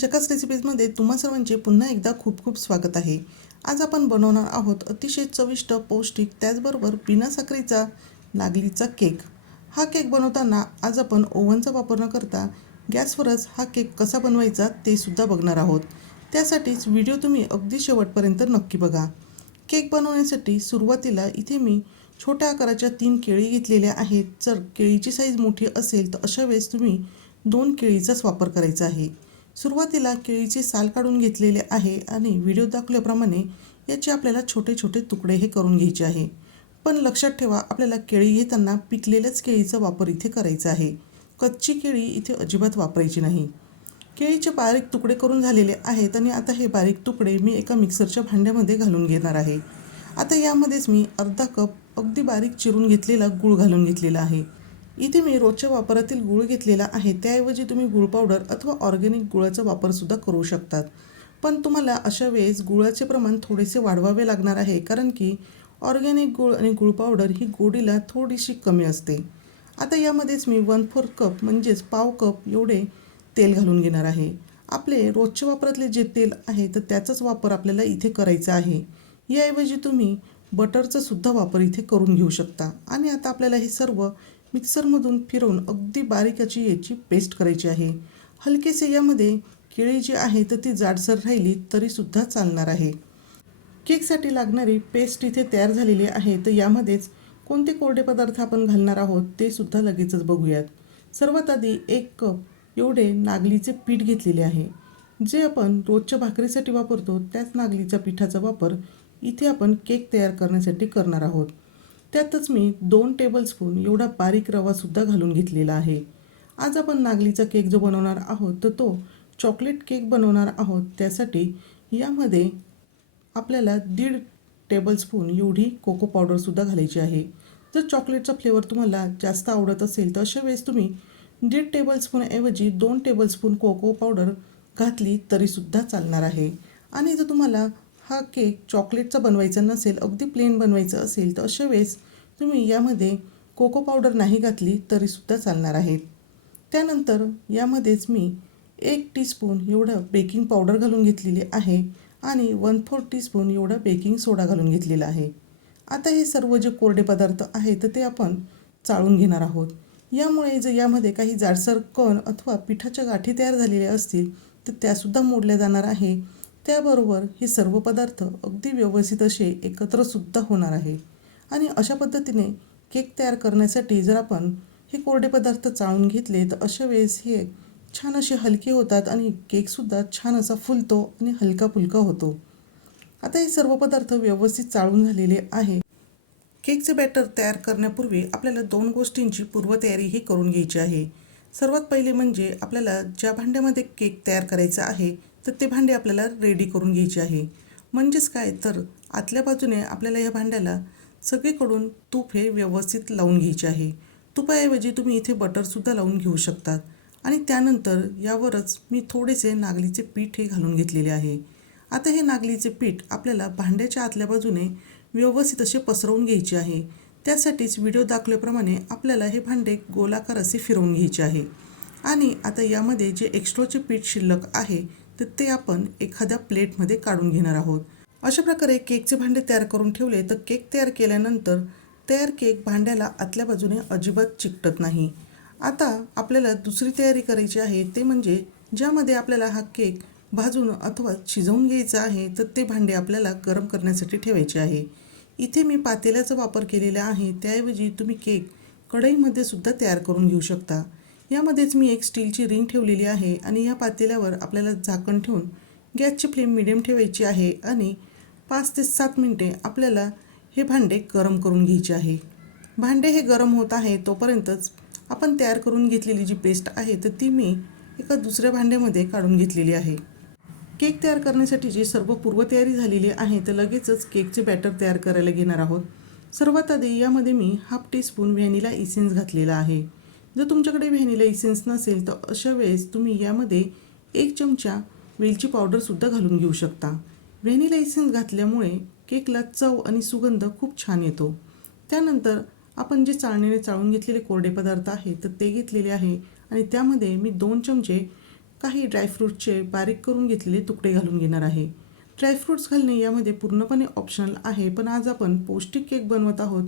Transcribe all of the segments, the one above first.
चकास रेसिपीजमध्ये तुम्हा सर्वांचे पुन्हा एकदा खूप खूप स्वागत आहे. आज आपण बनवणार आहोत अतिशय चविष्ट पौष्टिक त्याचबरोबर बिना साखरेचा नागलीचा केक. हा केक बनवताना आज आपण ओव्हनचा वापर न करता गॅसवरच हा केक कसा बनवायचा ते सुद्धा बघणार आहोत. त्यासाठीच व्हिडिओ तुम्ही अगदी शेवटपर्यंत नक्की बघा. केक बनवण्यासाठी सुरुवातीला इथे मी छोट्या आकाराच्या तीन केळी घेतलेल्या आहेत. जर केळीची साईज मोठी असेल तर अशा वेळेस तुम्ही दोन केळीचाच वापर करायचा आहे. सुरुवातीला केळीचे साल काढून घेतलेले आहे आणि व्हिडिओ दाखवल्याप्रमाणे याचे आपल्याला छोटे छोटे तुकडे हे करून घ्यायचे आहे. पण लक्षात ठेवा आपल्याला केळी घेताना पिकलेल्याच केळीचा वापर इथे करायचा आहे. कच्ची केळी इथे अजिबात वापरायची नाही. केळीचे बारीक तुकडे करून झालेले आहेत आणि आता हे बारीक तुकडे मी एका मिक्सरच्या भांड्यामध्ये घालून घेणार आहे. आता यामध्येच मी अर्धा कप अगदी बारीक चिरून घेतलेला गूळ घालून घेतलेला आहे. इथे मी रोजच्या वापरातील गूळ घेतलेला आहे. त्याऐवजी तुम्ही गूळ पावडर अथवा ऑर्गॅनिक गुळाचा वापरसुद्धा करू शकतात. पण तुम्हाला अशा वेळेस गुळाचे प्रमाण थोडेसे वाढवावे लागणार आहे कारण की ऑर्गॅनिक गुळ आणि गुळ पावडर ही गोडीला थोडीशी कमी असते. आता यामध्येच मी वन फोर कप म्हणजेच पाव कप एवढे तेल घालून घेणार आहे. आपले रोजच्या वापरातले जे तेल आहे तर त्याचाच वापर आपल्याला इथे करायचा आहे. याऐवजी तुम्ही बटरचा सुद्धा वापर इथे करून घेऊ शकता. आणि आता आपल्याला हे सर्व मिक्सरमधून फिरवून अगदी बारीक याची याची पेस्ट करायची आहे. हलकेसे यामध्ये केळी जी आहे तर ती जाडसर राहिली तरीसुद्धा चालणार आहे. केकसाठी लागणारी पेस्ट इथे तयार झालेली आहे तर यामध्येच कोणते कोरडे पदार्थ आपण घालणार आहोत ते सुद्धा लगेचच बघूयात. सर्वात आधी एक कप एवढे नागलीचे पीठ घेतलेले आहे. जे आपण रोजच्या भाकरीसाठी वापरतो त्याच नागलीच्या पिठाचा वापर इथे आपण केक तयार करण्यासाठी करणार आहोत. त्यातच मी दोन टेबलस्पून एवढा बारीक रवासुद्धा घालून घेतलेला आहे. आज आपण नागलीचा केक जो बनवणार आहोत तर तो चॉकलेट केक बनवणार आहोत. त्यासाठी यामध्ये आपल्याला दीड टेबलस्पून एवढी कोको पावडरसुद्धा घालायची आहे. जर चॉकलेटचा फ्लेवर तुम्हाला जास्त आवडत असेल तर अशा वेळेस तुम्ही दीड टेबलस्पूनऐवजी दोन टेबलस्पून कोको पावडर घातली तरीसुद्धा चालणार आहे. आणि जर तुम्हाला हा केक चॉकलेटचा बनवायचा नसेल अगदी प्लेन बनवायचं असेल तर अशा वेळेस तुम्ही यामध्ये कोको पावडर नाही घातली तरीसुद्धा चालणार आहे त्यानंतर यामध्येच मी एक टीस्पून एवढं बेकिंग पावडर घालून घेतलेली आहे आणि वन फोर टीस्पून एवढा बेकिंग सोडा घालून घेतलेला आहे. आता हे सर्व जे कोरडे पदार्थ आहेत तर ते आपण चाळून घेणार आहोत. यामुळे जर यामध्ये काही जाडसर कण अथवा पिठाच्या गाठी तयार झालेल्या असतील तर त्यासुद्धा मोडल्या जाणार आहे. त्याबरोबर हे सर्व पदार्थ अगदी व्यवस्थित असे एकत्रसुद्धा होणार आहे. आणि अशा पद्धतीने केक तयार करण्यासाठी जर आपण हे कोरडे पदार्थ चाळून घेतले तर अशा वेळेस हे छान असे हलके होतात आणि केकसुद्धा छान असा फुलतो आणि हलका फुलका होतो. आता हे सर्व पदार्थ व्यवस्थित चाळून झालेले आहे. केकचे बॅटर तयार करण्यापूर्वी आपल्याला दोन गोष्टींची पूर्वतयारी ही करून घ्यायची आहे. सर्वात पहिले म्हणजे आपल्याला ज्या भांड्यामध्ये केक तयार करायचा आहे तर ते भांडे आपल्याला रेडी करून घ्यायचे आहे. म्हणजेच काय? तर आतल्या बाजूने आपल्याला या भांड्याला सगळीकडून तूप हे व्यवस्थित लावून घ्यायचे आहे. तुपाऐवजी तुम्ही इथे बटरसुद्धा लावून घेऊ शकतात. आणि त्यानंतर यावरच मी थोडेसे नागलीचे पीठ हे घालून घेतलेले आहे. आता हे नागलीचे पीठ आपल्याला भांड्याच्या आतल्या बाजूने व्यवस्थित असे पसरवून घ्यायचे आहे. त्यासाठीच व्हिडिओ दाखवल्याप्रमाणे आपल्याला हे भांडे गोलाकार असे फिरवून घ्यायचे आहे. आणि आता यामध्ये जे एक्स्ट्राचे पीठ शिल्लक आहे तर ते आपण एखाद्या प्लेटमध्ये काढून घेणार आहोत. अशा प्रकारे केकचे भांडे तयार करून ठेवले तर केक तयार केल्यानंतर तयार केक भांड्याला आतल्या बाजूने अजिबात चिकटत नाही. आता आपल्याला दुसरी तयारी करायची आहे ते म्हणजे ज्यामध्ये आपल्याला हा केक भाजून अथवा शिजवून घ्यायचा आहे तर ते भांडे आपल्याला गरम करण्यासाठी ठेवायचे आहे. इथे मी पातेल्याचा वापर केलेला आहे. त्याऐवजी तुम्ही केक कढईमध्ये सुद्धा तयार करून घेऊ शकता. यामध्येच मी एक स्टीलची रिंग ठेवलेली आहे आणि या पातेल्यावर आपल्याला झाकण ठेवून गॅसची फ्लेम मिडियम ठेवायची आहे आणि पाच ते सात मिनटे आपल्याला हे भांडे गरम करून घ्यायचे आहे. भांडे हे गरम होत आहे तोपर्यंतच आपण तयार करून घेतलेली जी पेस्ट आहे तर ती मी एका दुसऱ्या भांड्यामध्ये काढून घेतलेली आहे. केक तयार करण्यासाठी जी सर्व पूर्वतयारी झालेली आहे तर लगेचच केकचे बॅटर तयार करायला घेणार आहोत. सर्वात आधी यामध्ये मी हाफ टीस्पून व्हॅनिला इसेन्स घातलेला आहे. जर तुमच्याकडे व्हॅनिला इसेन्स नसेल तर अशा वेळेस तुम्ही यामध्ये एक चमचा वेलची पावडरसुद्धा घालून घेऊ शकता. व्हॅनिला इसेन्स घातल्यामुळे केकला चव आणि सुगंध खूप छान येतो. त्यानंतर आपण जे चाळणीने चाळून घेतलेले कोरडे पदार्थ आहेत तर ते घेतलेले आहे आणि त्यामध्ये मी दोन चमचे काही ड्रायफ्रूटचे बारीक करून घेतलेले तुकडे घालून घेणार आहे. ड्रायफ्रूट्स घालणे यामध्ये पूर्णपणे ऑप्शनल आहे पण आज आपण पौष्टिक केक बनवत आहोत.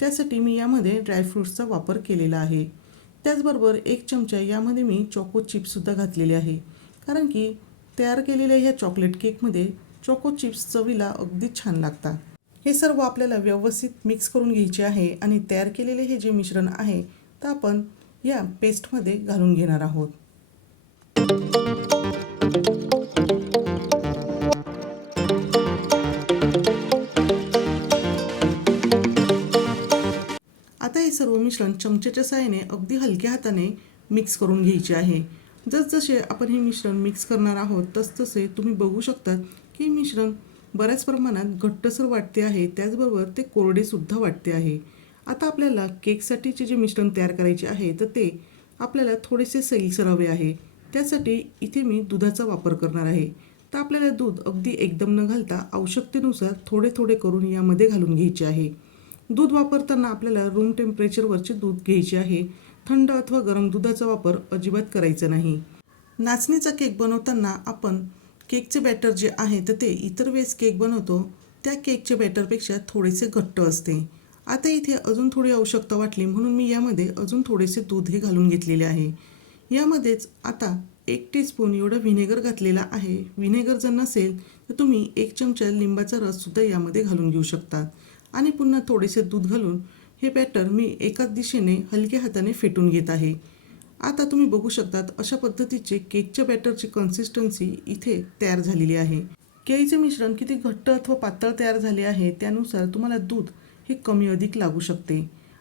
त्यासाठी मी यामध्ये ड्रायफ्रूट्सचा वापर केलेला आहे. त्याचबरोबर एक चमचा यामध्ये मी चॉको चिप्ससुद्धा घातलेले आहे. कारण की तयार केलेल्या ह्या चॉकलेट केकमध्ये चॉको चिप्स चवीला अगदी छान लागतात. हे सर्व आपल्याला व्यवस्थित मिक्स करून घ्यायचे आहे आणि तयार केलेले हे जे मिश्रण आहे तर आपण या पेस्टमध्ये घालून घेणार आहोत. सर्व मिश्रण चमच्याच्या साहाय्याने अगदी हलक्या हाताने मिक्स करून घ्यायचे आहे. जसजसे आपण हे मिश्रण मिक्स करणार आहोत तसतसे तुम्ही बघू शकता की मिश्रण बऱ्याच प्रमाणात घट्टसर वाटते आहे. त्याचबरोबर ते कोरडेसुद्धा वाटते आहे. आता आपल्याला केकसाठीचे जे मिश्रण तयार करायचे आहे तर ते आपल्याला थोडेसे सैलसर हवे आहे. त्यासाठी इथे मी दुधाचा वापर करणार आहे. तर आपल्याला दूध अगदी एकदम न घालता आवश्यकतेनुसार थोडे थोडे करून यामध्ये घालून घ्यायचे आहे. दूध वापरताना आपल्याला रूम टेम्परेचरवरचे दूध घ्यायचे आहे. थंड अथवा गरम दुधाचा वापर अजिबात करायचा नाही. नाचणीचा केक बनवताना आपण केकचे बॅटर जे आहे तर ते इतर वेळेस केक बनवतो. त्या केकच्या बॅटरपेक्षा थोडेसे घट्ट असते. आता इथे अजून थोडी आवश्यकता वाटली म्हणून मी यामध्ये अजून थोडेसे दूध हे घालून घेतलेले आहे. यामध्येच आता एक टीस्पून एवढं व्हिनेगर घातलेला आहे. व्हिनेगर जर नसेल तर तुम्ही एक चमचा लिंबाचा रससुद्धा यामध्ये घालून घेऊ शकता. आणि पुन्हा थोडेसे दूध घालून हे बॅटर मी एकाच दिशेने हलक्या हाताने फेटून घेत आहे. आता तुम्ही बघू शकतात अशा पद्धतीचे केकच्या बॅटरची कन्सिस्टन्सी इथे तयार झालेली आहे. केळीचे मिश्रण किती घट्ट अथवा पातळ तयार झाले आहे त्यानुसार तुम्हाला दूध हे कमी अधिक लागू शकते.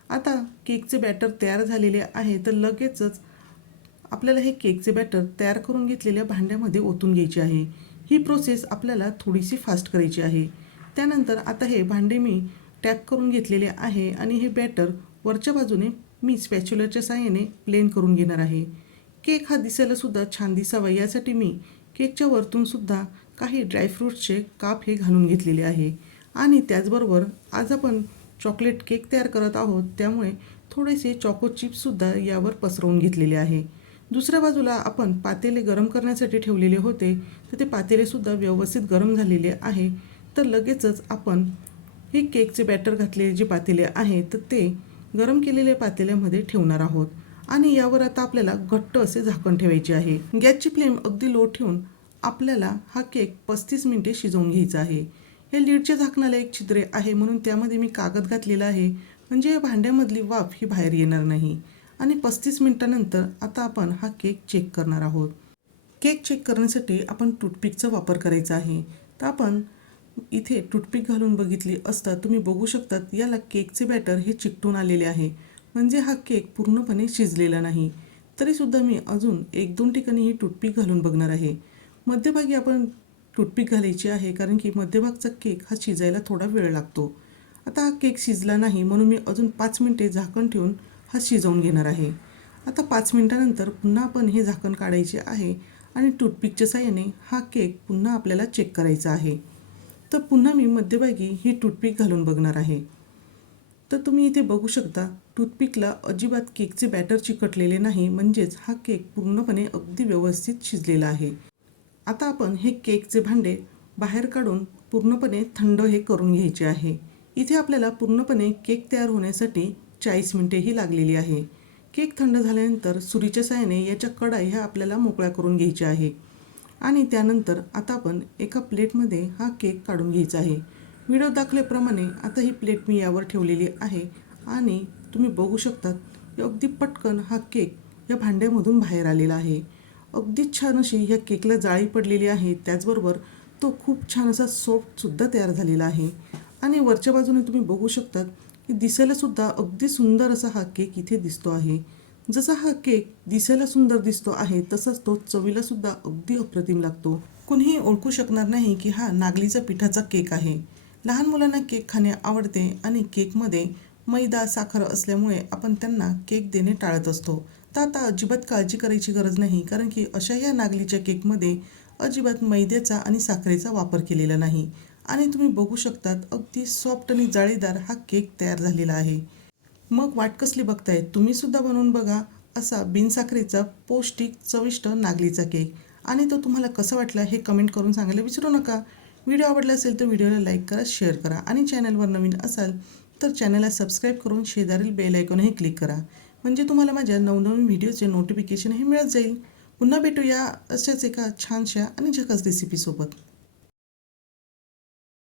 आता केकचे बॅटर तयार झालेले आहे तर लगेचच आपल्याला हे केकचे बॅटर तयार करून घेतलेल्या भांड्यामध्ये ओतून घ्यायचे आहे. ही प्रोसेस आपल्याला थोडीशी फास्ट करायची आहे. त्यानंतर आता हे भांडे मी टॅप करून घेतलेले आहे आणि हे बॅटर वरच्या बाजूने मी स्पॅच्युलरच्या साहाय्याने प्लेन करून घेणार आहे. केक हा दिसायलासुद्धा छान दिसावा यासाठी मी केकच्या वरतूनसुद्धा काही ड्रायफ्रूट्सचे काप हे घालून घेतलेले आहे. आणि त्याचबरोबर आज आपण चॉकलेट केक तयार करत आहोत त्यामुळे थोडेसे चॉको चिप्ससुद्धा यावर पसरवून घेतलेले आहे. दुसऱ्या बाजूला आपण पातेले गरम करण्यासाठी ठेवलेले होते तर ते पातेलेसुद्धा व्यवस्थित गरम झालेले आहे. तर लगेचच आपण हे केकचे बॅटर घातलेले जे पातेले आहे तर ते गरम केलेल्या पातेल्यामध्ये ठेवणार आहोत. आणि यावर आता आपल्याला घट्ट असे झाकण ठेवायचे आहे. गॅसची फ्लेम अगदी लो ठेवून आपल्याला हा केक पस्तीस मिनिटे शिजवून घ्यायचा आहे. हे लीडच्या झाकणाला एक छिद्रे आहे म्हणून त्यामध्ये मी कागद घातलेला आहे. म्हणजे या भांड्यामधली वाफ ही बाहेर येणार नाही. आणि पस्तीस मिनिटानंतर आता आपण हा केक चेक करणार आहोत. केक चेक करण्यासाठी आपण टूथपिकचा वापर करायचा आहे. तर आपण इथे टूथपिक घालून बघितली असता तुम्ही बघू शकतात याला केकचे बॅटर हे चिकटून आलेले आहे. म्हणजे हा केक पूर्णपणे शिजलेला नाही. तरीसुद्धा मी अजून एक दोन ठिकाणी ही टूथपिक घालून बघणार आहे. मध्यभागी आपण टूथपिक घालायची आहे कारण की मध्यभागचा केक हा शिजायला थोडा वेळ लागतो. आता हा केक शिजला नाही म्हणून मी अजून पाच मिनटे झाकण ठेवून हा शिजवून घेणार आहे. आता पाच मिनटानंतर पुन्हा आपण हे झाकण काढायचे आहे आणि टूथपिकच्या साह्याने हा केक पुन्हा आपल्याला चेक करायचा आहे. तर पुन्हा मी मध्यभागी ही टूथपिक घालून बघणार आहे. तर तुम्ही इथे बघू शकता टूथपिकला अजिबात केकचे बॅटर चिकटलेले नाही म्हणजेच हा केक पूर्णपणे अगदी व्यवस्थित शिजलेला आहे. आता आपण हे केकचे भांडे बाहेर काढून पूर्णपणे थंड हे करून घ्यायचे आहे. इथे आपल्याला पूर्णपणे केक तयार होण्यासाठी चाळीस मिनटेही लागलेली आहे. केक थंड झाल्यानंतर सुरीच्या साहाय्याने याच्या कडाई ह्या आपल्याला मोकळ्या करून घ्यायच्या आहे. आणि त्यानंतर आता आपण एका प्लेटमध्ये हा केक काढून घ्यायचा आहे. व्हिडिओ दाखल्याप्रमाणे आता ही प्लेट मी यावर ठेवलेली आहे आणि तुम्ही बघू शकतात की अगदी पटकन हा केक या भांड्यामधून बाहेर आलेला आहे. अगदी छान अशी ह्या केकला जाळी पडलेली आहे. त्याचबरोबर तो खूप छान असा सॉफ्टसुद्धा तयार झालेला आहे. आणि वरच्या बाजूने तुम्ही बघू शकतात की दिसायलासुद्धा अगदी सुंदर असा हा केक इथे दिसतो आहे. जसा हा केक दिसायला सुंदर दिसतो आहे तसाच तो चवीला सुद्धा अगदी अप्रतिम लागतो. कुणीही ओळखू शकणार नाही की हा नागलीचा पिठाचा केक आहे. लहान मुलांना केक खाणे आवडते आणि केकमध्ये मैदा साखर असल्यामुळे आपण त्यांना केक देणे टाळत असतो. तर आता अजिबात काळजी करायची गरज नाही कारण की अशा या नागलीच्या केकमध्ये अजिबात मैद्याचा आणि साखरेचा वापर केलेला नाही. आणि तुम्ही बघू शकतात अगदी सॉफ्ट आणि जाळीदार हा केक तयार झालेला आहे. मग वाट कसली बघताय तुम्ही सुद्धा बनवून बघा असा बिनसाखरेचा पौष्टिक चविष्ट नागलीचा केक. आणि तो तुम्हाला कसा वाटला हे कमेंट करून सांगायला विसरू नका. व्हिडिओ आवडला असेल तर व्हिडिओला लाईक करा शेअर करा आणि चॅनलवर नवीन असाल तर चॅनलला सबस्क्राईब करून शेजारील बेल आयकॉनही क्लिक करा. म्हणजे तुम्हाला माझ्या नवनवीन व्हिडिओचे नोटिफिकेशनही मिळत जाईल. पुन्हा भेटूया अशाच एका छानशा आणि झकास रेसिपीसोबत.